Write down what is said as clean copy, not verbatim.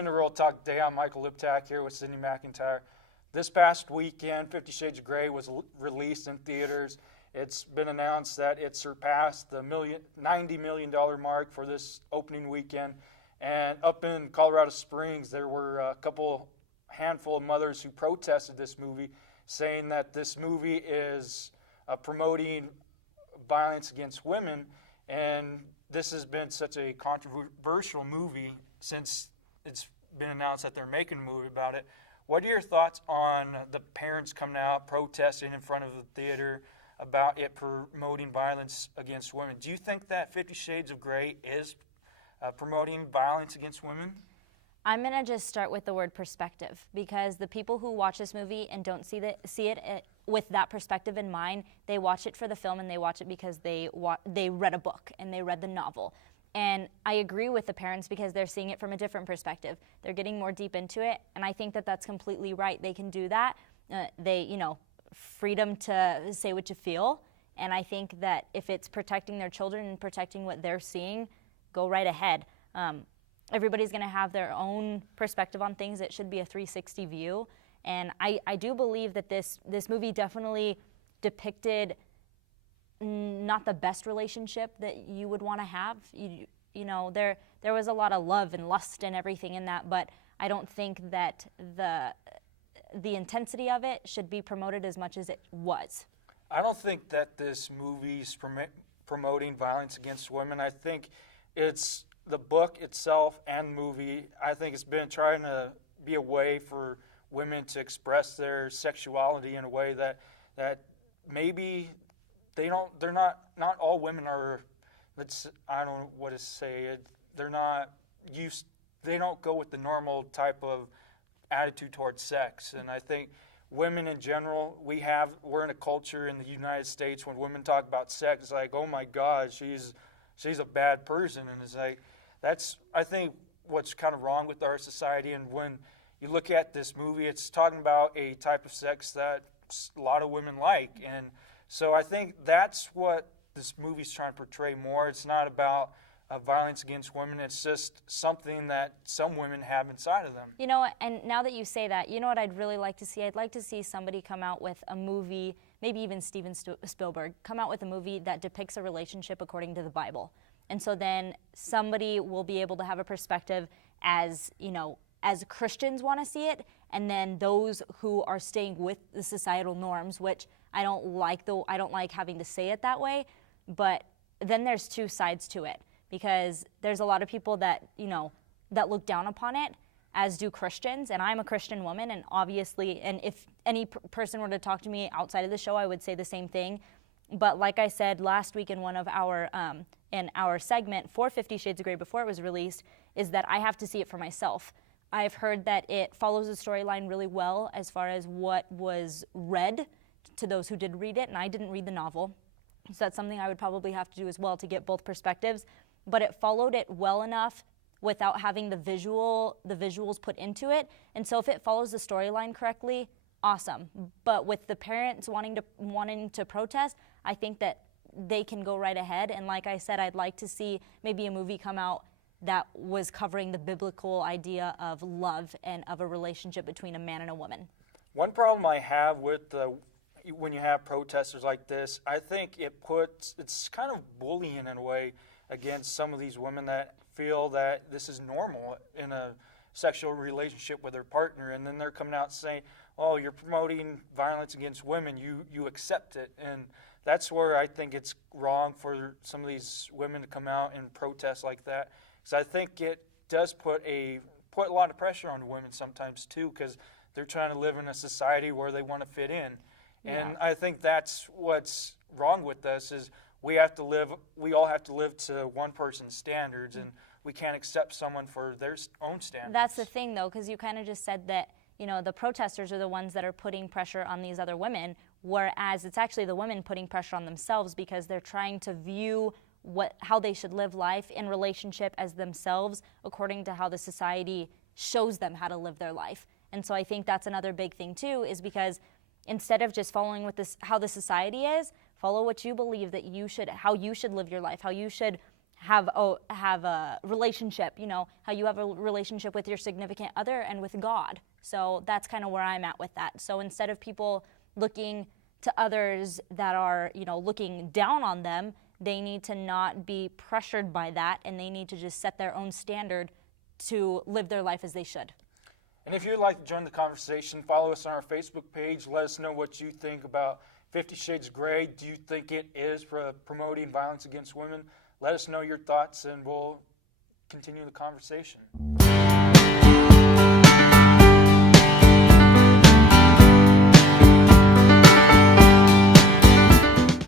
into Real Talk today. I'm Michael Liptak here with Sydney McIntyre. This past weekend, 50 Shades of Grey was released in theaters. It's been announced that it surpassed the $90 million mark for this opening weekend. And up in Colorado Springs, there were a handful of mothers who protested this movie, saying that this movie is promoting violence against women. And this has been such a controversial movie since it's been announced that they're making a movie about it. What are your thoughts on the parents coming out protesting in front of the theater about it promoting violence against women? Do you think that 50 Shades of Grey is promoting violence against women? I'm going to just start with the word perspective, because the people who watch this movie and don't see it with that perspective in mind, they watch it for the film and they watch it because they read a book and they read the novel. And I agree with the parents because they're seeing it from a different perspective. They're getting more deep into it, and I think that that's completely right. They can do that. Freedom to say what you feel, and I think that if it's protecting their children and protecting what they're seeing, go right ahead. Everybody's going to have their own perspective on things. It should be a 360 view, and I do believe that this movie definitely depicted not the best relationship that you would want to have. There was a lot of love and lust and everything in that, but I don't think that the intensity of it should be promoted as much as it was. I don't think that this movie's promoting violence against women. I think it's the book itself and movie. I think it's been trying to be a way for women to express their sexuality in a way that maybe not all women are, I don't know what to say, they don't go with the normal type of attitude towards sex. And I think women in general, we're in a culture in the United States when women talk about sex, it's like, oh my God, she's a bad person. And it's like, that's, I think, what's kind of wrong with our society. And when you look at this movie, it's talking about a type of sex that a lot of women like. And so I think that's what this movie's trying to portray more. It's not about violence against women. It's just something that some women have inside of them. And now that you say that, you know what I'd really like to see? I'd like to see somebody come out with a movie, maybe even Steven Spielberg, come out with a movie that depicts a relationship according to the Bible. And so then somebody will be able to have a perspective as Christians want to see it, and then those who are staying with the societal norms, which I don't like having to say it that way, but then there's two sides to it, because there's a lot of people that look down upon it, as do Christians, and I'm a Christian woman, and obviously, and if any person were to talk to me outside of the show, I would say the same thing. But like I said last week in one of our segment for 50 Shades of Grey before it was released, is that I have to see it for myself. I've heard that it follows the storyline really well as far as what was read to those who did read it, and I didn't read the novel. So that's something I would probably have to do as well to get both perspectives. But it followed it well enough without having the visuals put into it. And so if it follows the storyline correctly, awesome. But with the parents wanting to protest, I think that they can go right ahead. And like I said, I'd like to see maybe a movie come out that was covering the biblical idea of love and of a relationship between a man and a woman. One problem I have with when you have protesters like this, I think it's kind of bullying in a way against some of these women that feel that this is normal in a sexual relationship with their partner, and then they're coming out saying, oh, you're promoting violence against women, you accept it. And that's where I think it's wrong for some of these women to come out and protest like that. Because I think it does put a lot of pressure on women sometimes too, because they're trying to live in a society where they want to fit in. And I think that's what's wrong with us, is we all have to live to one person's standards, and we can't accept someone for their own standards. That's the thing, though, because you kind of just said that, the protesters are the ones that are putting pressure on these other women, whereas it's actually the women putting pressure on themselves because they're trying to view how they should live life in relationship as themselves according to how the society shows them how to live their life. And so I think that's another big thing, too, is because instead of just following how the society is, follow what you believe that how you should live your life, how you should have a relationship, you know, how you have a relationship with your significant other and with God. So that's kind of where I'm at with that. So instead of people looking to others that are, you know, looking down on them, they need to not be pressured by that, and they need to just set their own standard to live their life as they should. And if you'd like to join the conversation, follow us on our Facebook page. Let us know what you think about 50 Shades of Grey. Do you think it is promoting violence against women? Let us know your thoughts, and we'll continue the conversation.